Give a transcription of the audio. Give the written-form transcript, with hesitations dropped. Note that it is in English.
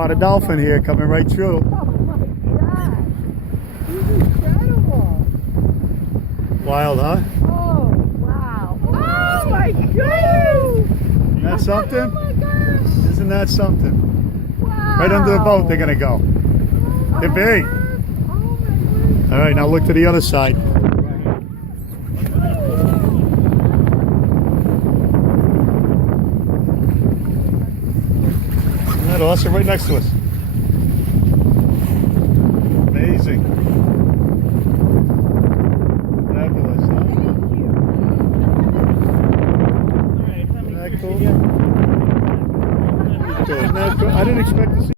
caught a dolphin here coming right through. Oh my God. This is incredible. Wild, huh? Oh, wow. Oh my goodness. Isn't that something? Oh my gosh. Isn't that something? Wow. Right under the boat they're gonna go. They're big. Oh my word. All right, now look to the other side. Isn't that awesome? Right next to us.